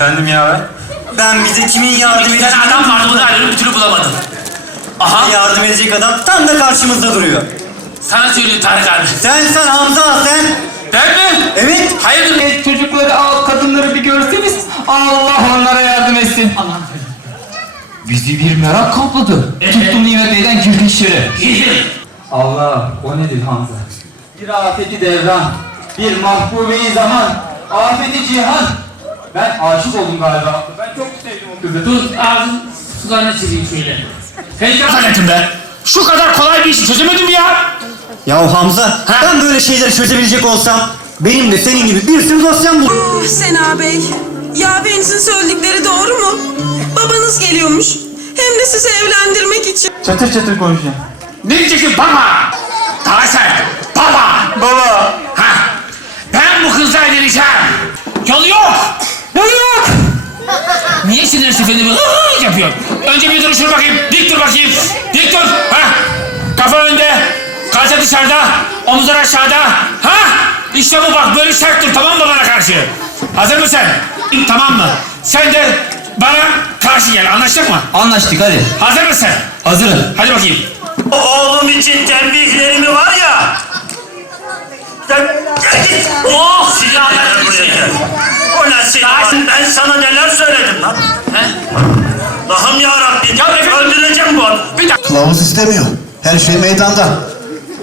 Efendim ya? Ben bize kimin yardım Bir edecek? tane adam vardı, bunu arıyorum, bir türlü bulamadım. Aha, Yardım edecek adam tam da karşımızda duruyor. sana söylüyor Tarık abi. Sen Hamza sen. Ben mi? Evet. Hayırdır? Çocukları al, kadınları bir görseniz Allah onlara yardım etsin. Aman. Bizi bir merak kapladı. Tuttum Nimet Bey'den girdi içeri. Yedim. Allah, o nedir Hamza? Bir afeti devran, bir mahbubeyi zaman, afeti cihan. Ben aşık oldum galiba. Ben çok sevdim o kızı. Dur, ağzın sularına çizeyim şöyle. Heyecan zannettim be. Şu kadar kolay bir işi çözemedim ya. Ya Hamza ben böyle şeyleri çözebilecek olsam benim de senin gibi bir sürü dosyam bu. Ah Sena Bey, yavenizin söyledikleri doğru mu? Babanız geliyormuş. Hem de sizi evlendirmek için. Çatır çatır konuşacağım. Ne diyeceksin baba? Daha sert. Baba. Baba. Ha. Ben bu kızla evleneceğim. Yolu yok. Yolu yok. Niye sinir sefeni böyle yapıyorsun? Önce bir duruşur bakayım. Dik dur bakayım. Dik dur. Ha. Kafa önde. Kalça dışarıda. Omuzlar aşağıda. Ha. İşte bu bak. Böyle sert dur, tamam mı bana karşı? Hazır mısın? Tamam mı? Sen de bana karşı gel. Anlaştık mı? Anlaştık hadi. Hazır mısın? Hazırım. Hadi bakayım. Oğlum için tembihlerimi var ya. Gel git. Oh silahlar buraya gel. O ne silah? Ben sana neler söyledim lan? He? Allah'ım yarabbim. Ya efendim- Öldüreceğim bu adamı. Bir dakika. Kılavuz istemiyor. Her şey meydanda.